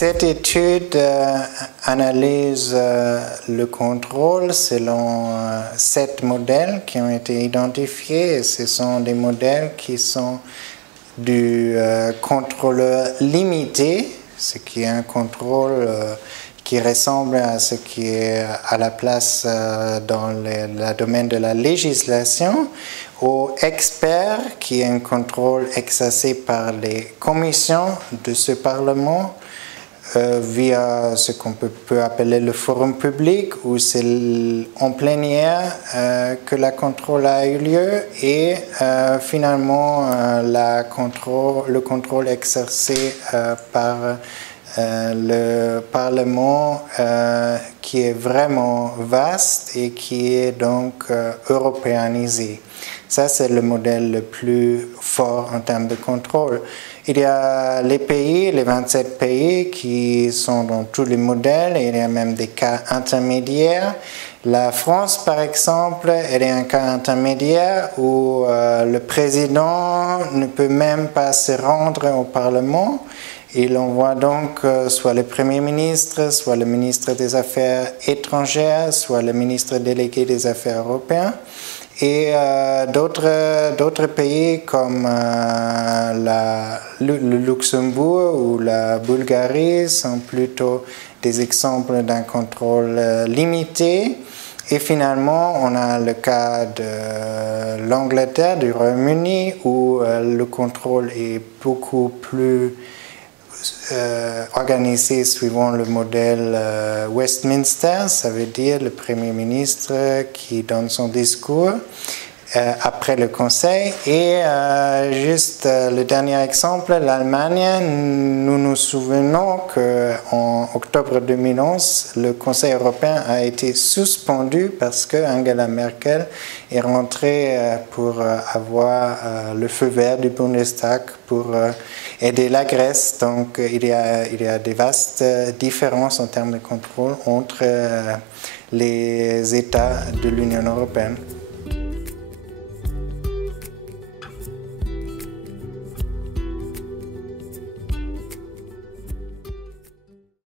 Cette étude analyse le contrôle selon 7 modèles qui ont été identifiés. Ce sont des modèles qui sont du contrôleur limité, ce qui est un contrôle qui ressemble à ce qui est à la place dans le domaine de la législation, au expert, qui est un contrôle exercé par les commissions de ce Parlement via ce qu'on peut appeler le forum public, où c'est en plénière que le contrôle a eu lieu, et finalement le contrôle exercé par le Parlement qui est vraiment vaste et qui est donc européanisé. Ça, c'est le modèle le plus fort en termes de contrôle. Il y a les pays, les 27 pays qui sont dans tous les modèles, et il y a même des cas intermédiaires. La France, par exemple, elle est un cas intermédiaire où le président ne peut même pas se rendre au Parlement. Il envoie donc soit le Premier ministre, soit le ministre des Affaires étrangères, soit le ministre délégué des Affaires européennes. Et d'autres pays comme le Luxembourg ou la Bulgarie sont plutôt des exemples d'un contrôle limité. Et finalement, on a le cas de l'Angleterre, du Royaume-Uni, où le contrôle est beaucoup plus organisé suivant le modèle Westminster, ça veut dire le Premier ministre qui donne son discours après le Conseil. Et juste le dernier exemple, l'Allemagne, nous nous souvenons qu'en octobre 2011, le Conseil européen a été suspendu parce que Angela Merkel est rentrée pour avoir le feu vert du Bundestag pour aider la Grèce. Donc il y a des vastes différences en termes de contrôle entre les États de l'Union européenne.